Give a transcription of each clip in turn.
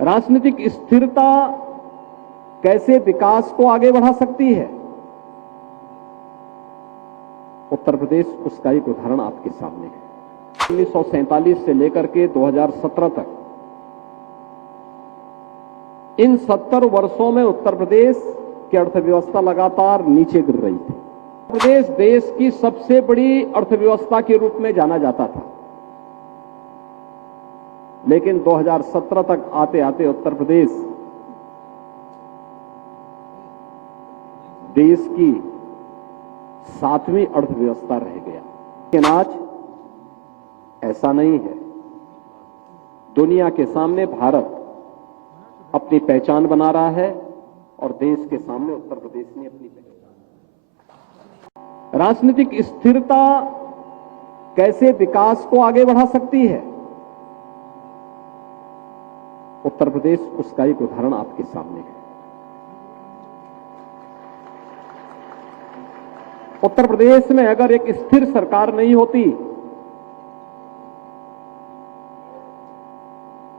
राजनीतिक स्थिरता कैसे विकास को आगे बढ़ा सकती है? उत्तर प्रदेश उसका एक उदाहरण आपके सामने है। 1947 से लेकर के 2017 तक इन 70 वर्षों में उत्तर प्रदेश की अर्थव्यवस्था लगातार नीचे गिर रही थी। उत्तर प्रदेश देश की सबसे बड़ी अर्थव्यवस्था के रूप में जाना जाता था, लेकिन 2017 तक आते आते उत्तर प्रदेश देश की 7वीं अर्थव्यवस्था रह गया। लेकिन आज ऐसा नहीं है। दुनिया के सामने भारत अपनी पहचान बना रहा है और देश के सामने उत्तर प्रदेश ने अपनी पहचान। राजनीतिक स्थिरता कैसे विकास को आगे बढ़ा सकती है? उत्तर प्रदेश उसका एक उदाहरण आपके सामने है। उत्तर प्रदेश में अगर एक स्थिर सरकार नहीं होती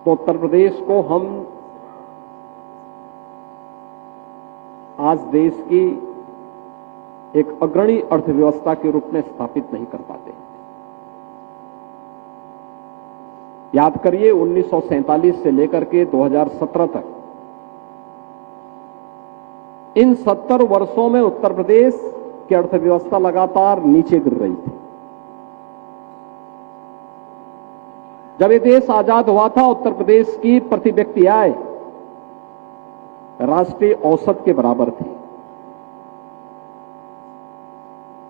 तो उत्तर प्रदेश को हम आज देश की एक अग्रणी अर्थव्यवस्था के रूप में स्थापित नहीं कर पाते। याद करिए 1947 से लेकर के 2017 तक इन 70 वर्षों में उत्तर प्रदेश की अर्थव्यवस्था लगातार नीचे गिर रही थी। जब ये देश आजाद हुआ था, उत्तर प्रदेश की प्रति व्यक्ति आय राष्ट्रीय औसत के बराबर थी।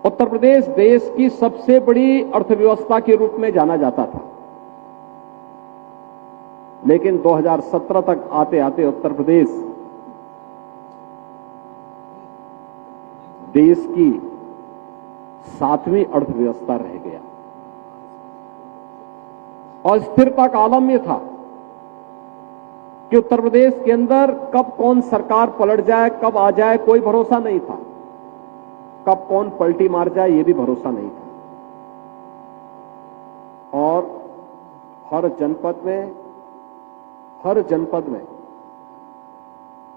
उत्तर प्रदेश देश की सबसे बड़ी अर्थव्यवस्था के रूप में जाना जाता था, लेकिन 2017 तक आते आते उत्तर प्रदेश देश की 7वीं अर्थव्यवस्था रह गया। अस्थिरता का आलम यह था कि उत्तर प्रदेश के अंदर कब कौन सरकार पलट जाए, कब आ जाए, कोई भरोसा नहीं था। कब कौन पलटी मार जाए, यह भी भरोसा नहीं था। और हर जनपद में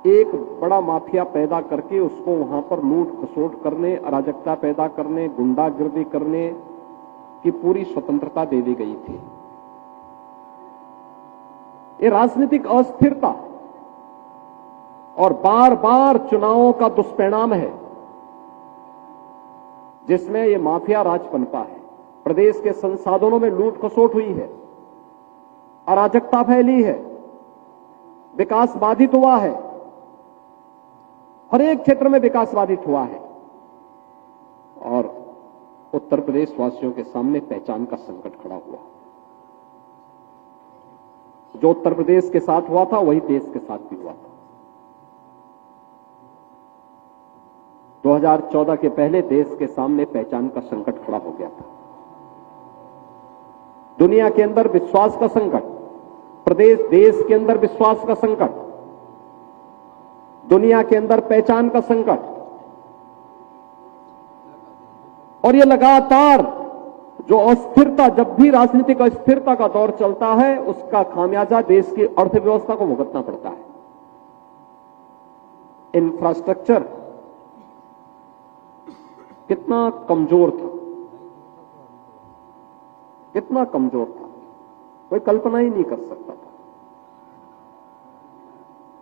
एक बड़ा माफिया पैदा करके उसको वहां पर लूट खसोट करने, अराजकता पैदा करने, गुंडागिर्दी करने की पूरी स्वतंत्रता दे दी गई थी। ये राजनीतिक अस्थिरता और बार बार चुनावों का दुष्परिणाम है, जिसमें ये माफिया राज पनपा है। प्रदेश के संसाधनों में लूट खसोट हुई है, अराजकता फैली है, विकास बाधित हुआ है, हर एक क्षेत्र में विकास बाधित हुआ है। और उत्तर प्रदेश वासियों के सामने पहचान का संकट खड़ा हुआ। जो उत्तर प्रदेश के साथ हुआ था वही देश के साथ भी हुआ था। 2014 के पहले देश के सामने पहचान का संकट खड़ा हो गया था। दुनिया के अंदर विश्वास का संकट, देश के अंदर विश्वास का संकट, दुनिया के अंदर पहचान का संकट। और यह लगातार जो अस्थिरता, जब भी राजनीतिक अस्थिरता का दौर चलता है, उसका खामियाजा देश की अर्थव्यवस्था को भुगतना पड़ता है। इंफ्रास्ट्रक्चर कितना कमजोर था, कोई कल्पना ही नहीं कर सकता था।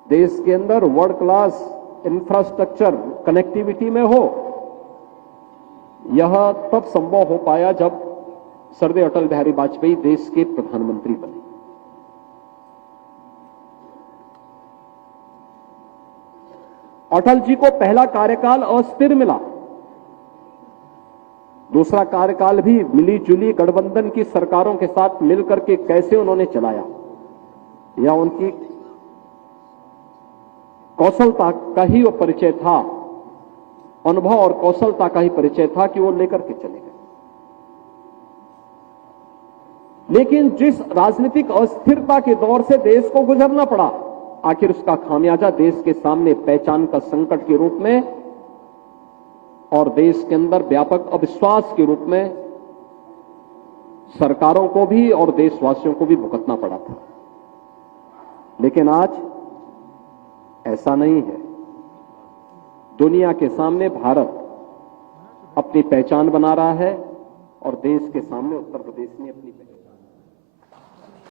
देश के अंदर वर्ल्ड क्लास इंफ्रास्ट्रक्चर कनेक्टिविटी में हो, यह तब संभव हो पाया जब सरदार अटल बिहारी वाजपेयी देश के प्रधानमंत्री बने। अटल जी को पहला कार्यकाल अस्थिर मिला, दूसरा कार्यकाल भी मिली जुली गठबंधन की सरकारों के साथ मिलकर के कैसे उन्होंने चलाया, या उनकी कौशलता का ही वो परिचय था, अनुभव और कौशलता का ही परिचय था कि वो लेकर के चले गए। लेकिन जिस राजनीतिक अस्थिरता के दौर से देश को गुजरना पड़ा, आखिर उसका खामियाजा देश के सामने पहचान का संकट के रूप में और देश के अंदर व्यापक अविश्वास के रूप में सरकारों को भी और देशवासियों को भी भुगतना पड़ा था। लेकिन आज ऐसा नहीं है। दुनिया के सामने भारत अपनी पहचान बना रहा है और देश के सामने उत्तर प्रदेश ने अपनी पहचान